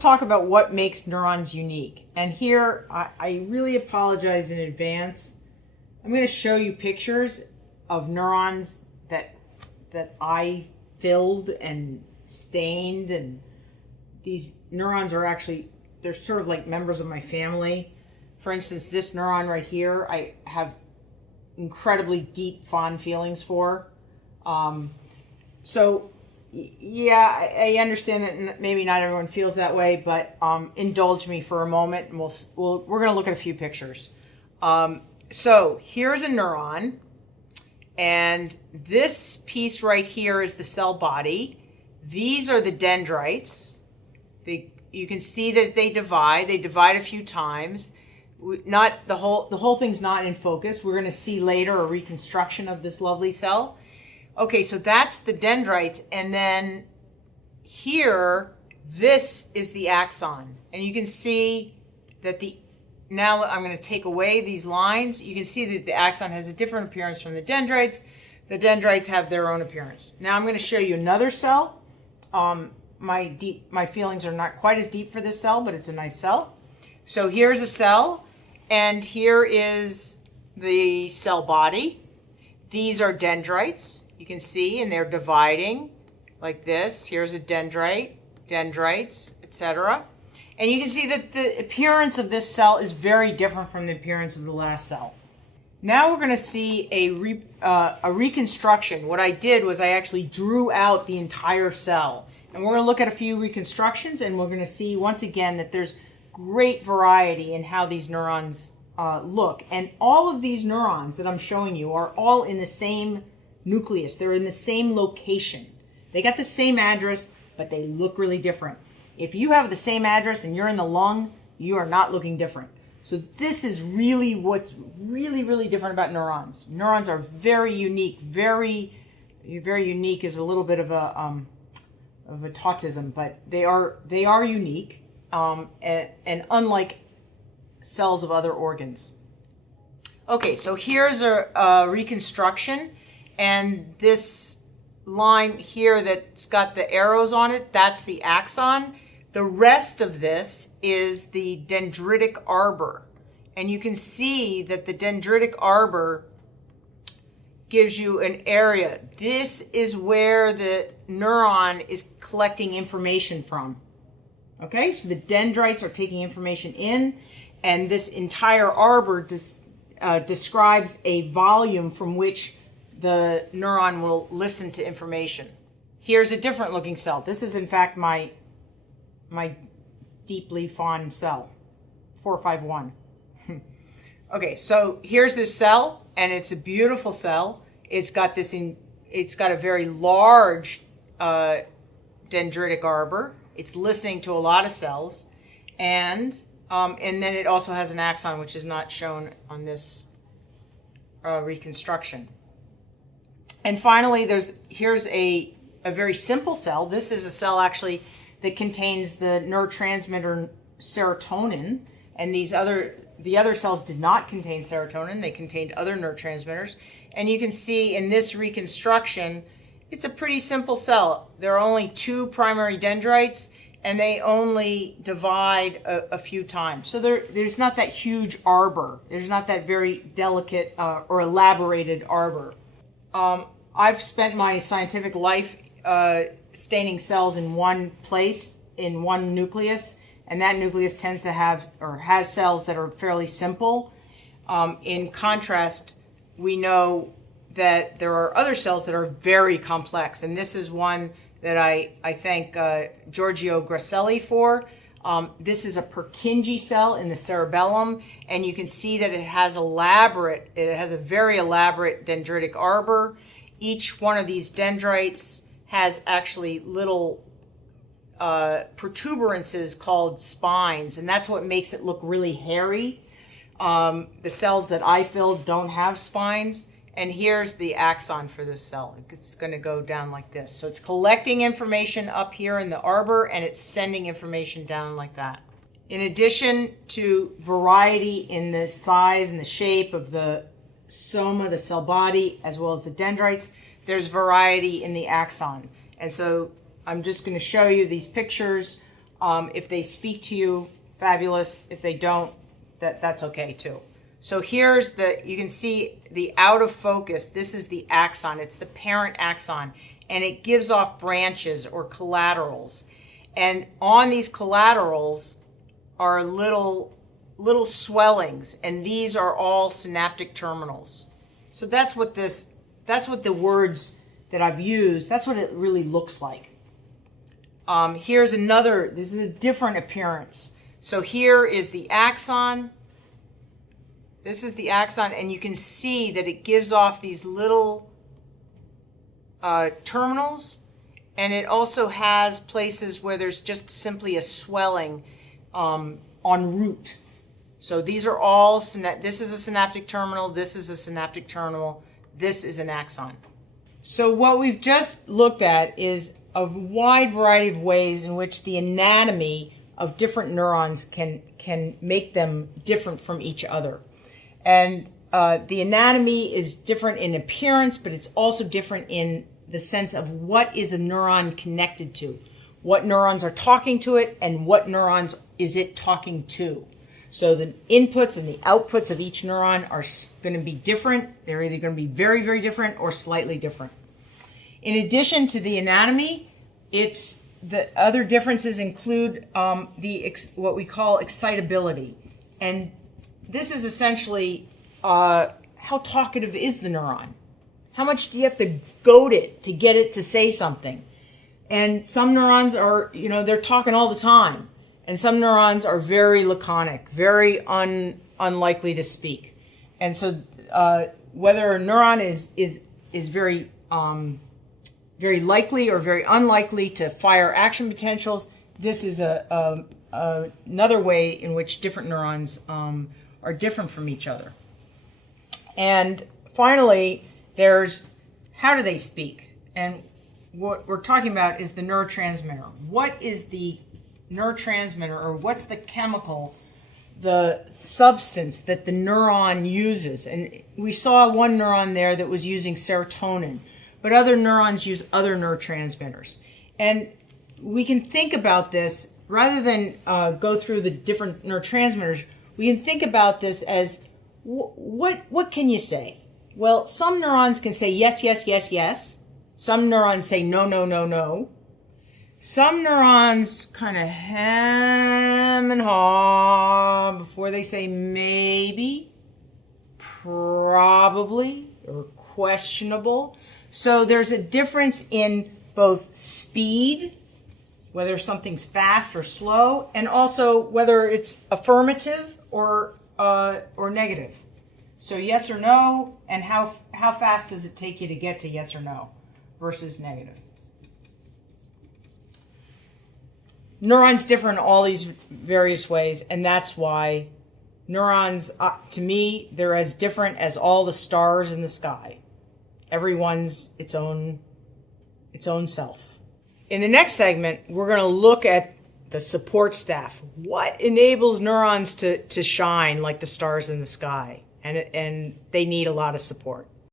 talk about what makes neurons unique. And here, I really apologize in advance. I'm going to show you pictures of neurons that I filled and stained, and these neurons are actually, they're sort of like members of my family. For instance, this neuron right here, I have incredibly deep, fond feelings for. So, yeah, I understand that maybe not everyone feels that way, but indulge me for a moment, and we're going to look at a few pictures. So here's a neuron, and this piece right here is the cell body. These are the dendrites. You can see that they divide. They divide a few times. Not the whole thing's not in focus. We're going to see later a reconstruction of this lovely cell. Okay, so that's the dendrites, and then here, this is the axon. And you can see that now I'm going to take away these lines. You can see that the axon has a different appearance from the dendrites. The dendrites have their own appearance. Now I'm going to show you another cell. My feelings are not quite as deep for this cell, but it's a nice cell. So here's a cell, and here is the cell body. These are dendrites. You can see, and they're dividing like this. Here's a dendrite, dendrites, etc. And you can see that the appearance of this cell is very different from the appearance of the last cell. Now we're going to see a reconstruction. What I did was I actually drew out the entire cell. And we're going to look at a few reconstructions, and we're going to see once again that there's great variety in how these neurons look. And all of these neurons that I'm showing you are all in the same nucleus. They're in the same location. They got the same address, but they look really different. If you have the same address and you're in the lung, you are not looking different. So this is really what's really, really different about neurons. Neurons are very unique. Very, very unique is a little bit of a tautism, but they are unique, and unlike cells of other organs. Okay, so here's a reconstruction. And this line here that's got the arrows on it, that's the axon. The rest of this is the dendritic arbor. And you can see that the dendritic arbor gives you an area. This is where the neuron is collecting information from. Okay, so the dendrites are taking information in, and this entire arbor describes a volume from which the neuron will listen to information. Here's a different looking cell. This is in fact my deeply fond cell, 451. Okay, so here's this cell, and it's a beautiful cell. It's got a very large dendritic arbor. It's listening to a lot of cells, and then it also has an axon, which is not shown on this reconstruction. And finally, here's a very simple cell. This is a cell actually that contains the neurotransmitter serotonin, and the other cells did not contain serotonin. They contained other neurotransmitters. And you can see in this reconstruction, it's a pretty simple cell. There are only 2 primary dendrites, and they only divide a few times. So there's not that huge arbor. There's not that very delicate or elaborated arbor. I've spent my scientific life staining cells in one place, in one nucleus, and that nucleus tends to have or has cells that are fairly simple. In contrast, we know that there are other cells that are very complex, and this is one that I thank Giorgio Grasselli for. This is a Purkinje cell in the cerebellum, and you can see that it has a very elaborate dendritic arbor. Each one of these dendrites has actually little protuberances called spines, and that's what makes it look really hairy. The cells that I filled don't have spines. And here's the axon for this cell. It's going to go down like this. So it's collecting information up here in the arbor, and it's sending information down like that. In addition to variety in the size and the shape of the soma, the cell body, as well as the dendrites, there's variety in the axon. And so I'm just going to show you these pictures. If they speak to you, fabulous. If they don't, that's okay too. So here's you can see the out of focus. This is the axon. It's the parent axon, and it gives off branches or collaterals. And on these collaterals are little swellings, and these are all synaptic terminals. So that's what the words that I've used, that's what it really looks like. This is a different appearance. So here is the axon. This is the axon, and you can see that it gives off these little terminals, and it also has places where there's just simply a swelling en route. So these are all, this is a synaptic terminal, this is a synaptic terminal, this is an axon. So what we've just looked at is a wide variety of ways in which the anatomy of different neurons can make them different from each other. And the anatomy is different in appearance, but it's also different in the sense of what is a neuron connected to, what neurons are talking to it, and what neurons is it talking to. So the inputs and the outputs of each neuron are going to be different. They're either going to be very, very different or slightly different. In addition to the anatomy, the other differences include what we call excitability. And this is essentially how talkative is the neuron? How much do you have to goad it to get it to say something? And some neurons are, they're talking all the time. And some neurons are very laconic, very unlikely to speak. And so whether a neuron is very very likely or very unlikely to fire action potentials, this is another way in which different neurons are different from each other. And finally, there's how do they speak? And what we're talking about is the neurotransmitter. What is the neurotransmitter, or what's the chemical, the substance that the neuron uses? And we saw one neuron there that was using serotonin, but other neurons use other neurotransmitters. And we can think about this, rather than go through the different neurotransmitters, we can think about this as, what can you say? Well, some neurons can say yes, yes, yes, yes. Some neurons say no, no, no, no. Some neurons kind of hem and haw before they say maybe, probably, or questionable. So there's a difference in both speed, whether something's fast or slow, and also whether it's affirmative or negative. So yes or no, and how fast does it take you to get to yes or no versus negative. Neurons differ in all these various ways, and that's why neurons, to me, they're as different as all the stars in the sky. Everyone's its own self. In the next segment, we're going to look at the support staff. What enables neurons to shine like the stars in the sky? And they need a lot of support.